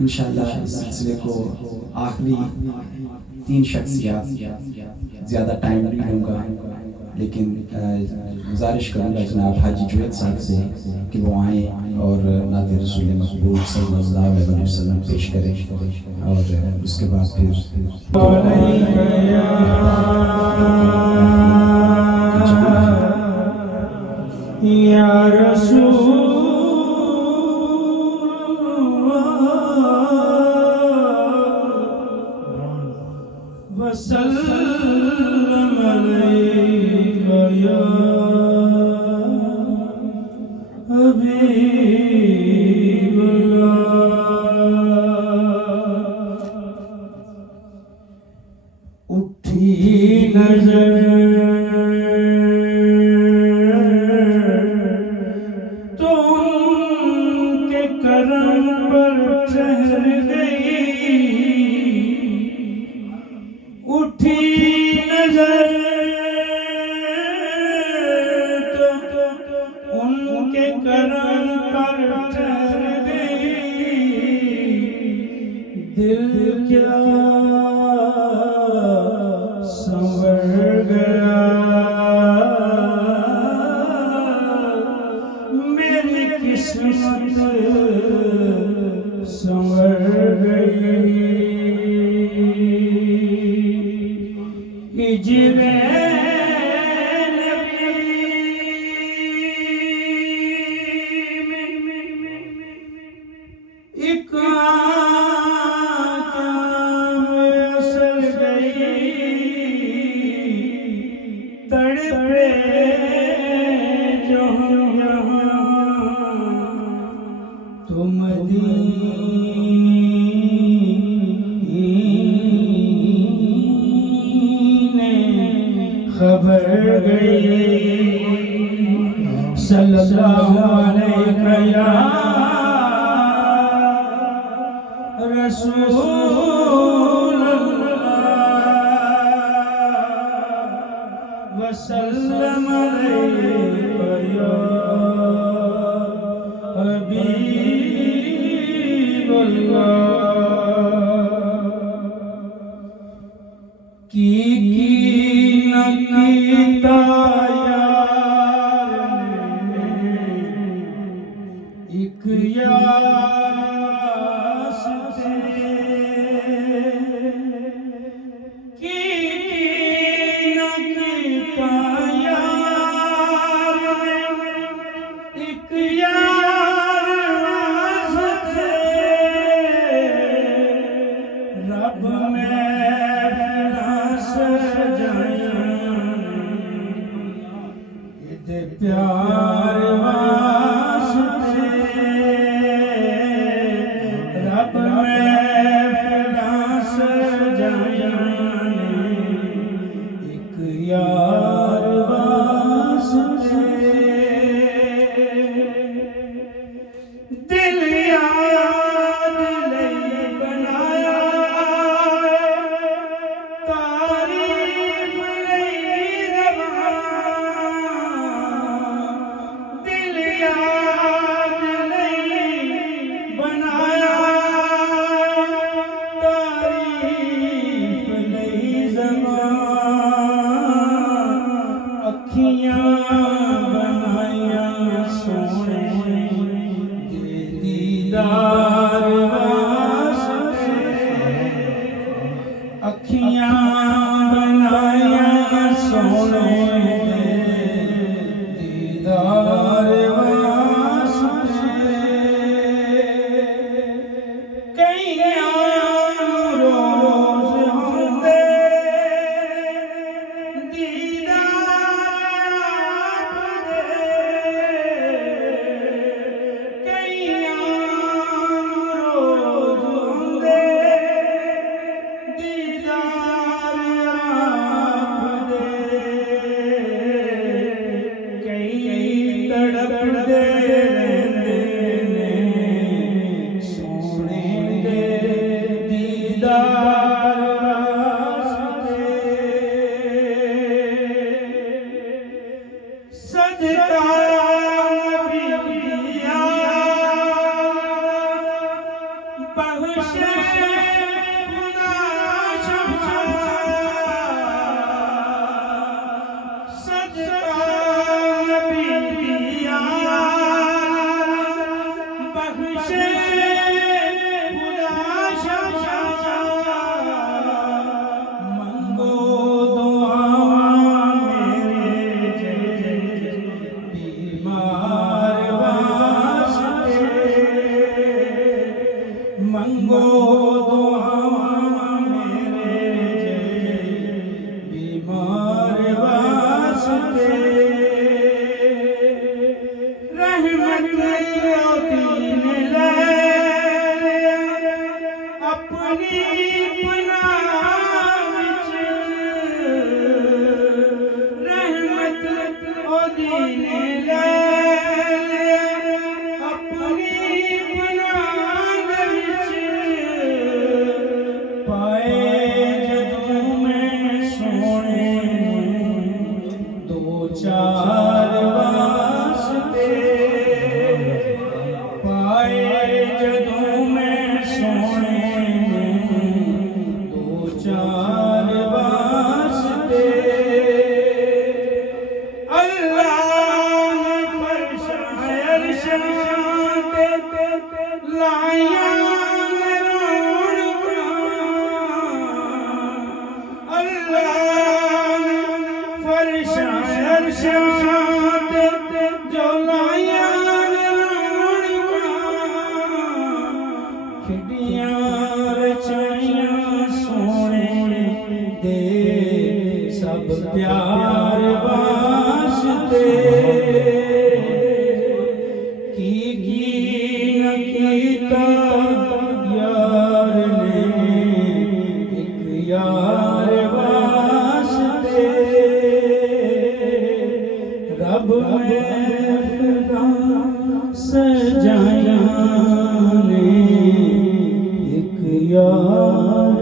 इंशाअल्लाह इस सिलसिले को आखिरी 3 शख्सियात, ज़्यादा टाइम नहीं लूँगा, लेकिन गुजारिश करूँगा जनाब हाजी जुनैद साहब से कि वो आएँ और नात रसूल मकबूल सल्लल्लाहु अलैहि वसल्लम पेश करें और उसके बाद फिर या रसूल वसल्लम अलैका या हबीबल्लाह। उठी नजर तो उनके करम पर ठहर गई, उठी नजर तो उनके करम पर ठहर गई, दिल क्या संवर गया, मेरी किस्मत संवर गई। हिजरे नबी में एक आँख में असर गई, तड़पे जो हम यहाँ तो मदीने खबर गई। सल्लल्लाहु अलैहि या रसूल अल्लाह वसल्लम अलैका या हबीबल्लाह। की न कीता यार ने एक यार वास्ते, की न कीता यार ने एक यार वास्ते, रब महफिलां सजाया इहदे प्यार वास्ते, रब महफिलां सजाया एक यार वास्ते। दिल याद लई बनाया, तारीफ लई रवा, दिल याद लई बनाया, तारीफ लई ज़बान, अखियां बनाया सोने दे दीदार वास्ते, अखियां बनाया सोने दे दीदार वास्ते। कईयां रोज़ होंदे दीदार आपदे, कईयां बख्शे खुदा शफा सदका नबी दिया बख्शे खुदा शफा मंगो दुआ मेरे बीमार वास्ते मंगो दुआ मेरे बीमार वास्ते रहमत दीन ले अपनी पनाह विच रहमत ओ दीन ले अपनी पनाह विच पाए जदों मैं सोने दो चार वास्ते पाए जदों मैं सोने दो चार वास्ते अल्लाह ने फरशायर शांते लाया अल्लाह ने फरशायर शांते जो लाया खिड़ियां रचाइयां सोने दे सब प्यार वास्ते की न कीता यार ने एक यार वास्ते रब महफिलां सजाइयां ने एक यार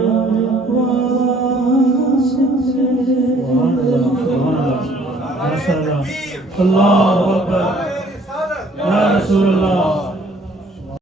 वास्ते माशाअल्लाह अल्लाहु अकबर या रसूल अल्लाह